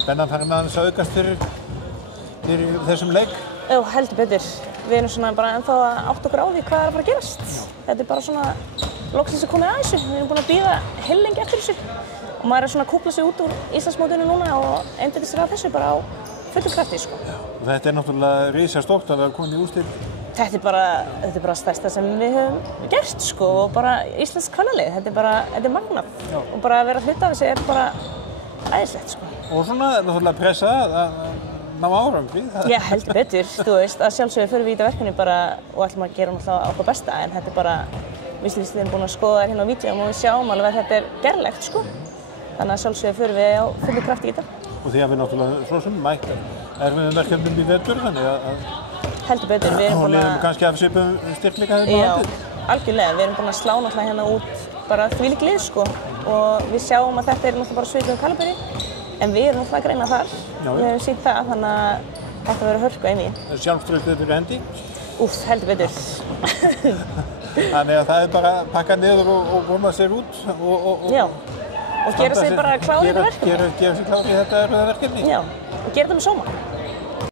Spennan farin aðeins að aukast fyrir þessum leik? Já, heldur betur. Við erum svona bara ennþá að átta okkur á því hvað að fara að gerast. Þetta bara svona loksins að komið að þessu. Við erum búin að bíða heillengi eftir þessu. Og maður svona að kúpla sig út úr Íslandsmótinu núna og einbeita sér að þessu bara á fullu krafti, sko. Og þetta náttúrulega risastórt að vera komin í úrslit. Þetta er bara stærsta sem við höfum gert, sko, og bara íslenskt kvennalið. Þetta er magnað. Og bara að vera hluti af þessu bara æðislegt, sko. Og svona náttúrulega pressa að ná árangri. Já, heldur betur, þú veist, að sjálfsögðu förum við í þetta verkefni bara og ætlum að gera náttúrulega okkar besta, en þetta er bara, við erum búin að skoða það hérna á vídeóum og við sjáum alveg að þetta er gerlegt, sko. Þannig að sjálfsögðu förum við á fullu krafti í þetta. Og því að við náttúrulega svo sem mætt erfiðum verkefnum í vetur, þannig að heldur betur, við erum búin að... Og liðum kannski af svipum styrkleika hérna á landið. Já, algjörlega, við erum búin að slá náttúrulega hérna út bara þvílík lið, sko. Og við sjáum að þetta er náttúrulega bara svipum kaliberi, en við erum náttúrulega að greina þar. Við hefum sýnt það, þannig að þetta verður hörku einnig. Sjálfstraustið fyrir hendi? Úff, heldur betur. Þannig að það er bara að pakka niður og koma sér út Já, og gera sig bara klár í þetta verkefni. Gera sig klár í þetta erfiða verkefni. Já, og gera þetta með sóma.